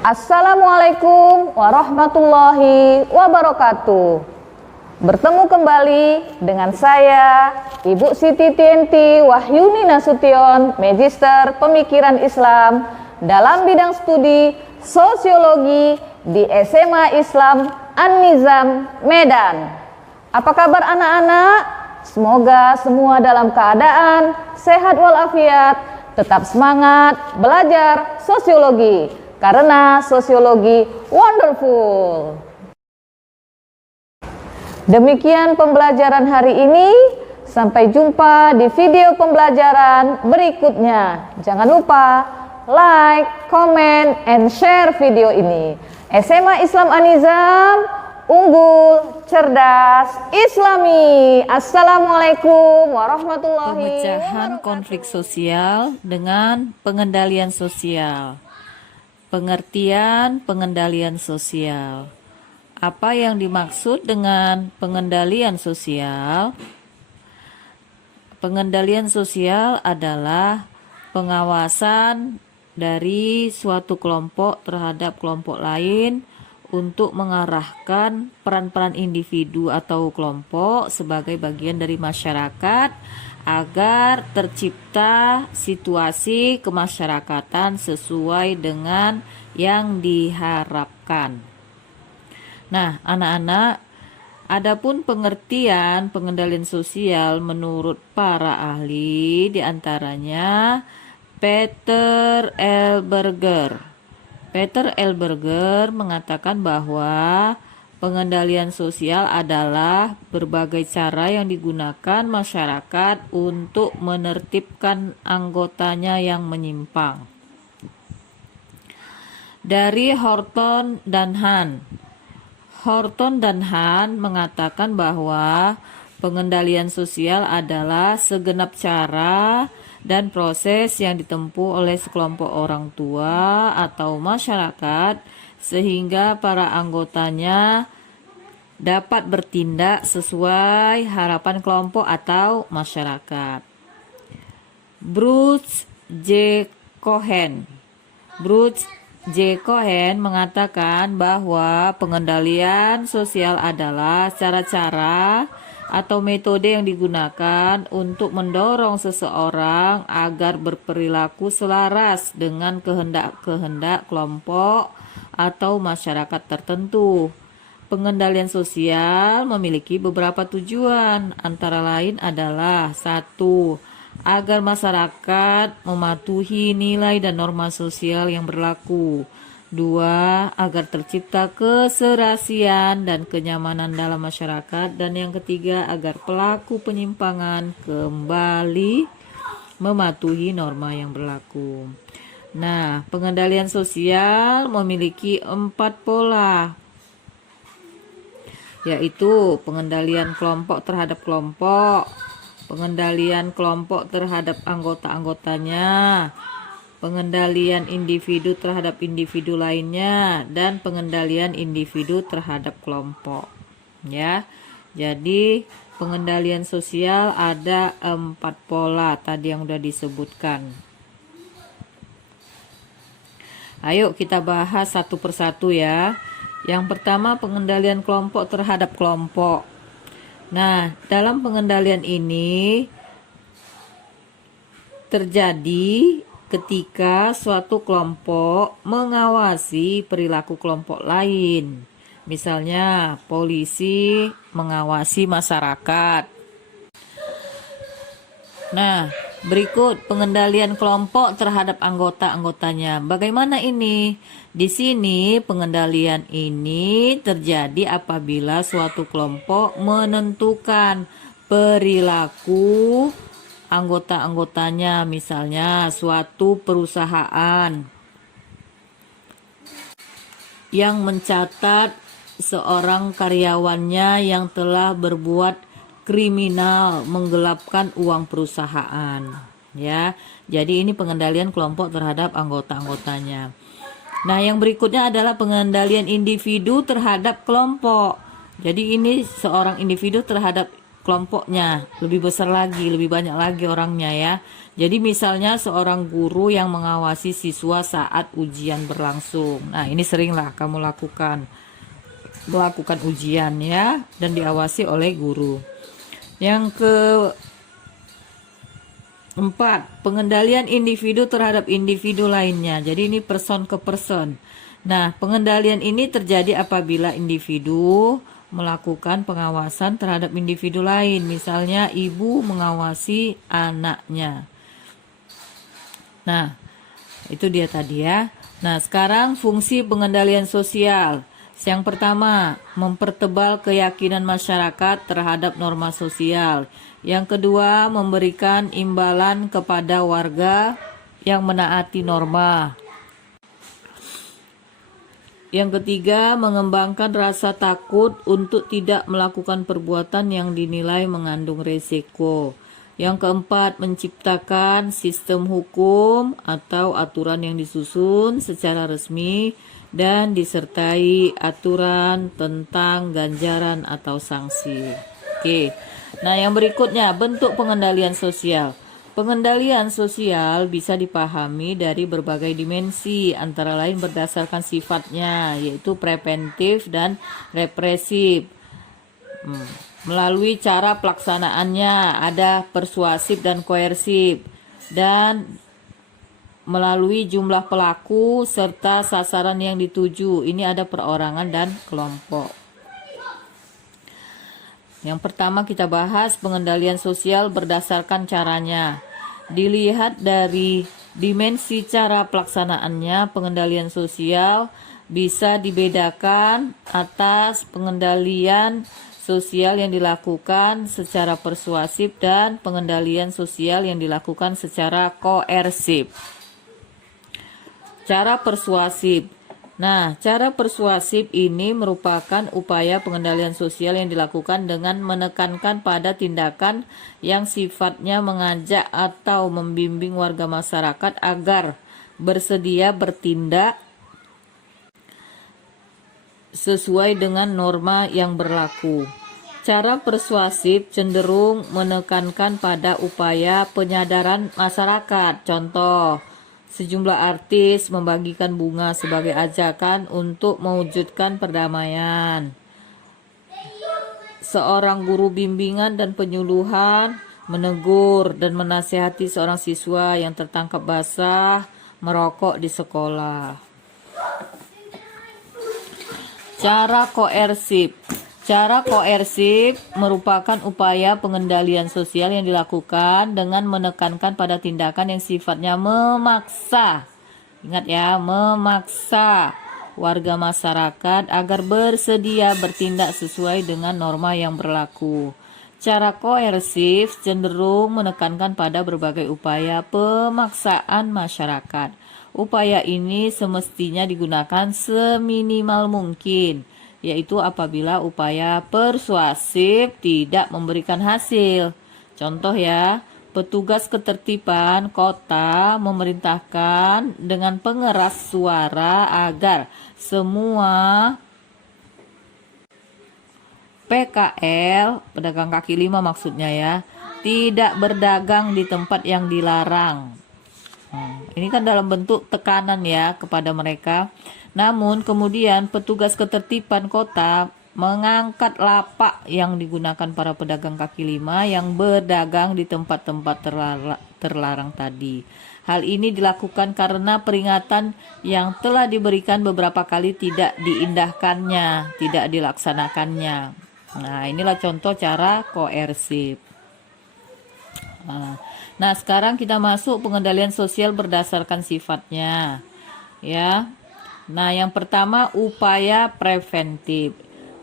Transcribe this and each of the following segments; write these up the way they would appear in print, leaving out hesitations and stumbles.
Assalamualaikum warahmatullahi wabarakatuh. Bertemu kembali dengan saya, Ibu Siti Tienti Wahyuni Nasution, Magister Pemikiran Islam dalam bidang studi Sosiologi di SMA Islam An-Nizam, Medan. Apa kabar anak-anak? Semoga semua dalam keadaan sehat walafiat, tetap semangat belajar sosiologi, karena sosiologi wonderful. Demikian pembelajaran hari ini. Sampai jumpa di video pembelajaran berikutnya. Jangan lupa like, comment, and share video ini. SMA Islam An-Nizam, unggul, cerdas, Islami. Assalamualaikum warahmatullahi wabarakatuh. Pemecahan konflik sosial dengan pengendalian sosial. Pengertian pengendalian sosial. Apa yang dimaksud dengan pengendalian sosial? Pengendalian sosial adalah pengawasan dari suatu kelompok terhadap kelompok lain untuk mengarahkan peran-peran individu atau kelompok sebagai bagian dari masyarakat agar tercipta situasi kemasyarakatan sesuai dengan yang diharapkan. Nah, anak-anak, adapun pengertian pengendalian sosial menurut para ahli diantaranya Peter L. Berger. Peter L. Berger mengatakan bahwa pengendalian sosial adalah berbagai cara yang digunakan masyarakat untuk menertibkan anggotanya yang menyimpang. Dari Horton dan Hahn. Horton dan Hahn mengatakan bahwa pengendalian sosial adalah segenap cara dan proses yang ditempuh oleh sekelompok orang tua atau masyarakat sehingga para anggotanya dapat bertindak sesuai harapan kelompok atau masyarakat. Bruce J. Cohen mengatakan bahwa pengendalian sosial dah cara-cara atau metode yang digunakan untuk mendorong seseorang agar berperilaku selaras dengan kehendak kelompok atau masyarakat tertentu. Pengendalian sosial memiliki beberapa tujuan, antara lain adalah 1. Agar masyarakat mematuhi nilai dan norma sosial yang berlaku. 2. Agar tercipta keserasian dan kenyamanan dalam masyarakat. Dan yang ketiga, agar pelaku penyimpangan kembali mematuhi norma yang berlaku. Nah, pengendalian sosial memiliki 4 pola, yaitu pengendalian kelompok terhadap kelompok, pengendalian kelompok terhadap anggota-anggotanya, pengendalian individu terhadap individu lainnya, dan pengendalian individu terhadap kelompok. Ya, jadi pengendalian sosial ada 4 pola tadi yang sudah disebutkan. Ayo kita bahas satu persatu ya. Yang pertama, pengendalian kelompok terhadap kelompok. Nah, dalam pengendalian ini terjadi ketika suatu kelompok mengawasi perilaku kelompok lain. Misalnya, polisi mengawasi masyarakat. Nah, berikut pengendalian kelompok terhadap anggota-anggotanya. Bagaimana ini? Di sini pengendalian ini terjadi apabila suatu kelompok menentukan perilaku anggota-anggotanya. Misalnya suatu perusahaan yang mencatat seorang karyawannya yang telah berbuat kriminal menggelapkan uang perusahaan, ya. Jadi ini pengendalian kelompok terhadap anggota-anggotanya. Nah, yang berikutnya adalah pengendalian individu terhadap kelompok. Jadi ini seorang individu terhadap kelompoknya, lebih besar lagi, lebih banyak lagi orangnya ya. Jadi misalnya seorang guru yang mengawasi siswa saat ujian berlangsung. Nah, ini seringlah kamu melakukan ujian ya, dan diawasi oleh guru. Yang keempat, pengendalian individu terhadap individu lainnya. Jadi ini person ke person. Nah, pengendalian ini terjadi apabila individu melakukan pengawasan terhadap individu lain. Misalnya ibu mengawasi anaknya. Nah, itu dia tadi ya. Nah, sekarang fungsi pengendalian sosial. Yang pertama, mempertebal keyakinan masyarakat terhadap norma sosial. Yang kedua, memberikan imbalan kepada warga yang menaati norma. Yang ketiga, mengembangkan rasa takut untuk tidak melakukan perbuatan yang dinilai mengandung resiko. Yang keempat, menciptakan sistem hukum atau aturan yang disusun secara resmi dan disertai aturan tentang ganjaran atau sanksi. Oke. Nah, yang berikutnya, bentuk pengendalian sosial. Pengendalian sosial bisa dipahami dari berbagai dimensi, antara lain berdasarkan sifatnya, yaitu preventif dan represif. Melalui cara pelaksanaannya ada persuasif dan koersif, dan melalui jumlah pelaku serta sasaran yang dituju. Ini ada perorangan dan kelompok. Yang pertama kita bahas pengendalian sosial berdasarkan caranya. Dilihat dari dimensi cara pelaksanaannya, pengendalian sosial bisa dibedakan atas pengendalian sosial yang dilakukan secara persuasif dan pengendalian sosial yang dilakukan secara koersif. Cara persuasif. Nah, cara persuasif ini merupakan upaya pengendalian sosial yang dilakukan dengan menekankan pada tindakan yang sifatnya mengajak atau membimbing warga masyarakat agar bersedia bertindak sesuai dengan norma yang berlaku. Cara persuasif cenderung menekankan pada upaya penyadaran masyarakat. Contoh, sejumlah artis membagikan bunga sebagai ajakan untuk mewujudkan perdamaian. Seorang guru bimbingan dan penyuluhan menegur dan menasihati seorang siswa yang tertangkap basah merokok di sekolah. Cara koersif. Cara koersif merupakan upaya pengendalian sosial yang dilakukan dengan menekankan pada tindakan yang sifatnya memaksa. Ingat ya, memaksa warga masyarakat agar bersedia bertindak sesuai dengan norma yang berlaku. Cara koersif cenderung menekankan pada berbagai upaya pemaksaan masyarakat. Upaya ini semestinya digunakan seminimal mungkin, yaitu apabila upaya persuasif tidak memberikan hasil. Contoh ya, petugas ketertiban kota memerintahkan dengan pengeras suara agar semua PKL, pedagang kaki lima maksudnya ya, tidak berdagang di tempat yang dilarang. Ini kan dalam bentuk tekanan ya kepada mereka. Namun kemudian petugas ketertiban kota mengangkat lapak yang digunakan para pedagang kaki lima yang berdagang di tempat-tempat terlarang tadi. Hal ini dilakukan karena peringatan yang telah diberikan beberapa kali tidak diindahkannya, tidak dilaksanakannya. Nah, inilah contoh cara koersif. Nah, sekarang kita masuk pengendalian sosial berdasarkan sifatnya. Ya. Nah, yang pertama upaya preventif.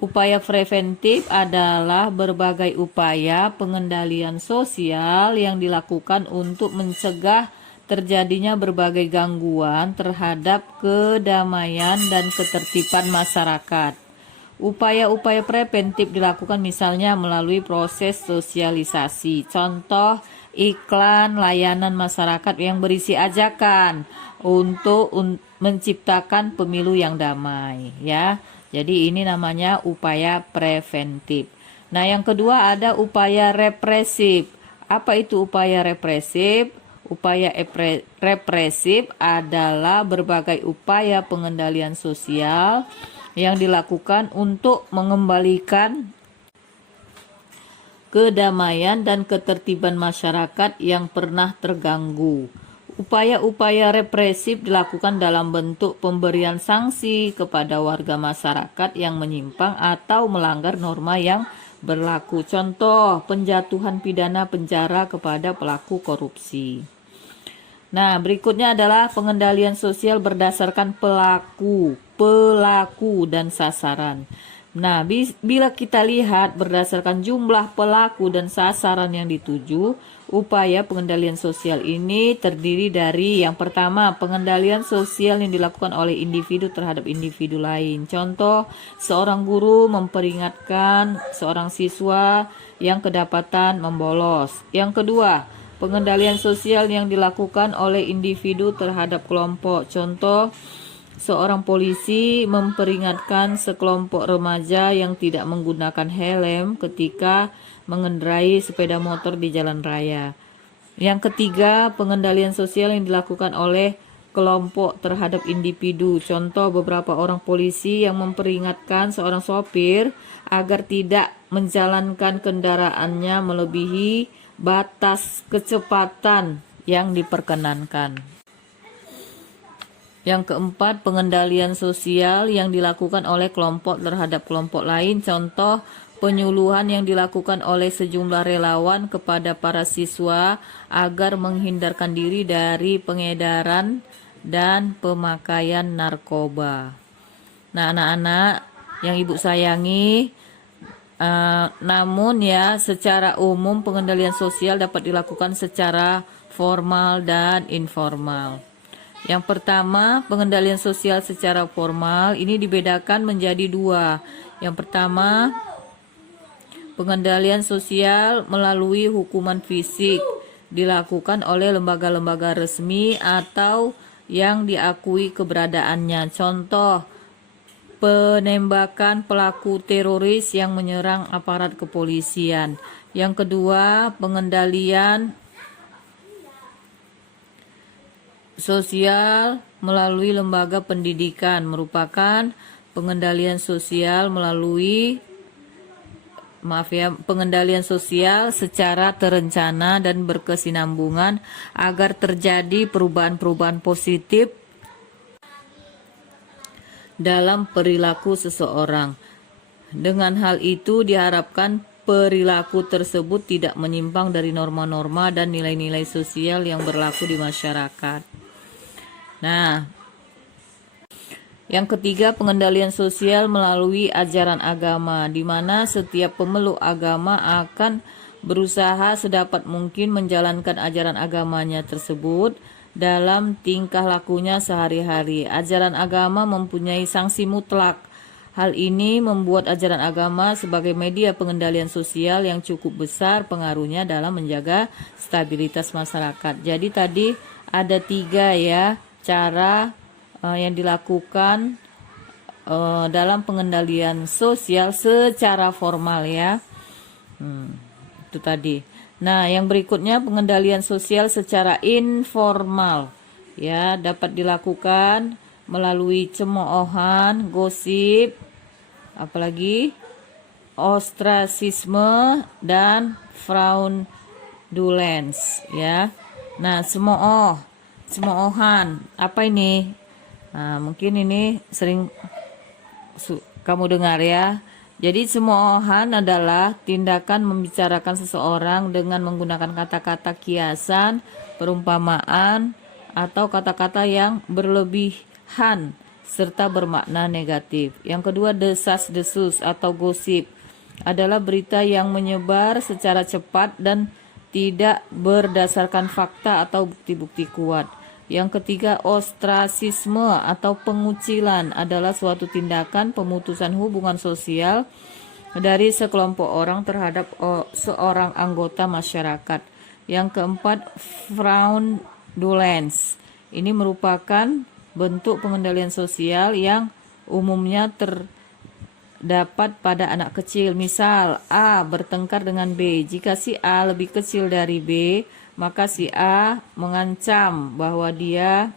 Upaya preventif adalah berbagai upaya pengendalian sosial yang dilakukan untuk mencegah terjadinya berbagai gangguan terhadap kedamaian dan ketertiban masyarakat. Upaya-upaya preventif dilakukan misalnya melalui proses sosialisasi. Contoh, iklan layanan masyarakat yang berisi ajakan untuk menciptakan pemilu yang damai ya. Jadi ini namanya upaya preventif. Nah, yang kedua ada upaya represif. Apa itu upaya represif? Upaya represif adalah berbagai upaya pengendalian sosial yang dilakukan untuk mengembalikan kedamaian dan ketertiban masyarakat yang pernah terganggu. Upaya-upaya represif dilakukan dalam bentuk pemberian sanksi kepada warga masyarakat yang menyimpang atau melanggar norma yang berlaku. Contoh, penjatuhan pidana penjara kepada pelaku korupsi. Nah, berikutnya adalah pengendalian sosial berdasarkan pelaku dan sasaran. Nah, bila kita lihat berdasarkan jumlah pelaku dan sasaran yang dituju, upaya pengendalian sosial ini terdiri dari yang pertama, pengendalian sosial yang dilakukan oleh individu terhadap individu lain. Contoh, seorang guru memperingatkan seorang siswa yang kedapatan membolos. Yang kedua, pengendalian sosial yang dilakukan oleh individu terhadap kelompok. Contoh, seorang polisi memperingatkan sekelompok remaja yang tidak menggunakan helm ketika mengendarai sepeda motor di jalan raya. Yang ketiga, pengendalian sosial yang dilakukan oleh kelompok terhadap individu. Contoh, beberapa orang polisi yang memperingatkan seorang sopir agar tidak menjalankan kendaraannya melebihi batas kecepatan yang diperkenankan. Yang keempat, pengendalian sosial yang dilakukan oleh kelompok terhadap kelompok lain. Contoh, penyuluhan yang dilakukan oleh sejumlah relawan kepada para siswa agar menghindarkan diri dari pengedaran dan pemakaian narkoba. Nah, anak-anak yang ibu sayangi, namun ya, secara umum pengendalian sosial dapat dilakukan secara formal dan informal. Yang pertama, pengendalian sosial secara formal ini dibedakan menjadi dua. Yang pertama, pengendalian sosial melalui hukuman fisik dilakukan oleh lembaga-lembaga resmi atau yang diakui keberadaannya. Contoh, penembakan pelaku teroris yang menyerang aparat kepolisian. Yang kedua, pengendalian sosial melalui lembaga pendidikan merupakan pengendalian sosial pengendalian sosial secara terencana dan berkesinambungan agar terjadi perubahan-perubahan positif dalam perilaku seseorang. Dengan hal itu diharapkan perilaku tersebut tidak menyimpang dari norma-norma dan nilai-nilai sosial yang berlaku di masyarakat. Nah, yang ketiga, pengendalian sosial melalui ajaran agama, di mana setiap pemeluk agama akan berusaha sedapat mungkin menjalankan ajaran agamanya tersebut dalam tingkah lakunya sehari-hari. Ajaran agama mempunyai sanksi mutlak. Hal ini membuat ajaran agama sebagai media pengendalian sosial yang cukup besar pengaruhnya dalam menjaga stabilitas masyarakat. Jadi tadi ada 3 ya cara yang dilakukan dalam pengendalian sosial secara formal ya. Itu tadi. Nah, yang berikutnya pengendalian sosial secara informal ya, dapat dilakukan melalui cemoohan, gosip, apalagi ostrasisme dan fraudulence ya. Nah, cemoohan apa ini? Nah, mungkin ini sering kamu dengar ya. Jadi cemoohan adalah tindakan membicarakan seseorang dengan menggunakan kata-kata kiasan, perumpamaan, atau kata-kata yang berlebihan serta bermakna negatif. Yang kedua, desas-desus atau gosip adalah berita yang menyebar secara cepat dan tidak berdasarkan fakta atau bukti-bukti kuat. Yang ketiga, ostrasisme atau pengucilan adalah suatu tindakan pemutusan hubungan sosial dari sekelompok orang terhadap seorang anggota masyarakat. Yang keempat, fraudulence. Ini merupakan bentuk pengendalian sosial yang umumnya dapat pada anak kecil. Misal A bertengkar dengan B. Jika si A lebih kecil dari B, maka si A mengancam bahwa dia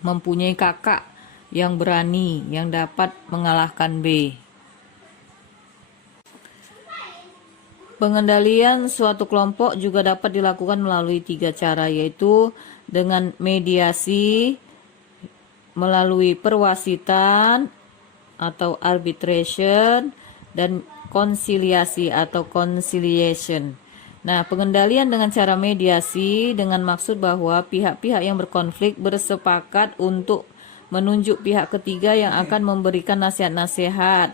mempunyai kakak yang berani yang dapat mengalahkan B. Pengendalian suatu kelompok juga dapat dilakukan melalui 3 cara, yaitu dengan mediasi, melalui perwasitan atau arbitration, dan konsiliasi atau conciliation. Nah, pengendalian dengan cara mediasi dengan maksud bahwa pihak-pihak yang berkonflik bersepakat untuk menunjuk pihak ketiga yang akan memberikan nasihat-nasihat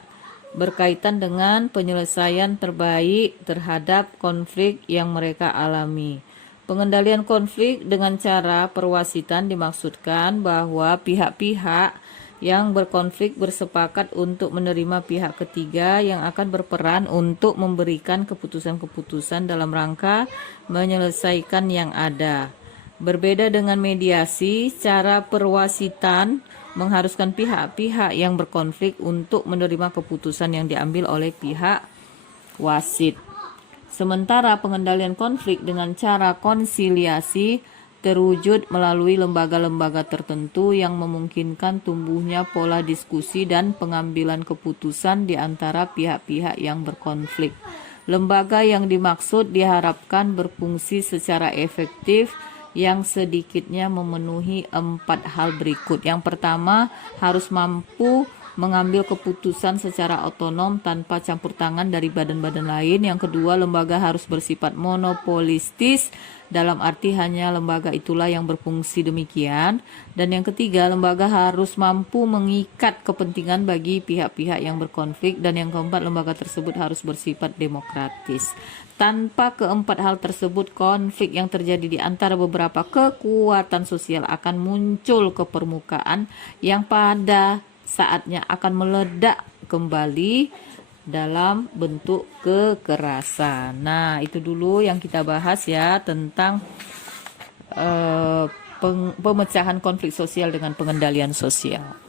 berkaitan dengan penyelesaian terbaik terhadap konflik yang mereka alami. Pengendalian konflik dengan cara perwasitan dimaksudkan bahwa pihak-pihak yang berkonflik bersepakat untuk menerima pihak ketiga yang akan berperan untuk memberikan keputusan-keputusan dalam rangka menyelesaikan yang ada. Berbeda dengan mediasi, cara perwasitan mengharuskan pihak-pihak yang berkonflik untuk menerima keputusan yang diambil oleh pihak wasit. Sementara pengendalian konflik dengan cara konsiliasi terwujud melalui lembaga-lembaga tertentu yang memungkinkan tumbuhnya pola diskusi dan pengambilan keputusan di antara pihak-pihak yang berkonflik. Lembaga yang dimaksud diharapkan berfungsi secara efektif yang sedikitnya memenuhi 4 hal berikut. Yang pertama, harus mampu mengambil keputusan secara otonom tanpa campur tangan dari badan-badan lain. Yang kedua, lembaga harus bersifat monopolistis, dalam arti hanya lembaga itulah yang berfungsi demikian. Dan yang ketiga, lembaga harus mampu mengikat kepentingan bagi pihak-pihak yang berkonflik. Dan yang keempat, lembaga tersebut harus bersifat demokratis. Tanpa keempat hal tersebut, konflik yang terjadi di antara beberapa kekuatan sosial akan muncul ke permukaan yang pada saatnya akan meledak kembali dalam bentuk kekerasan. Nah, itu dulu yang kita bahas ya tentang pemecahan konflik sosial dengan pengendalian sosial.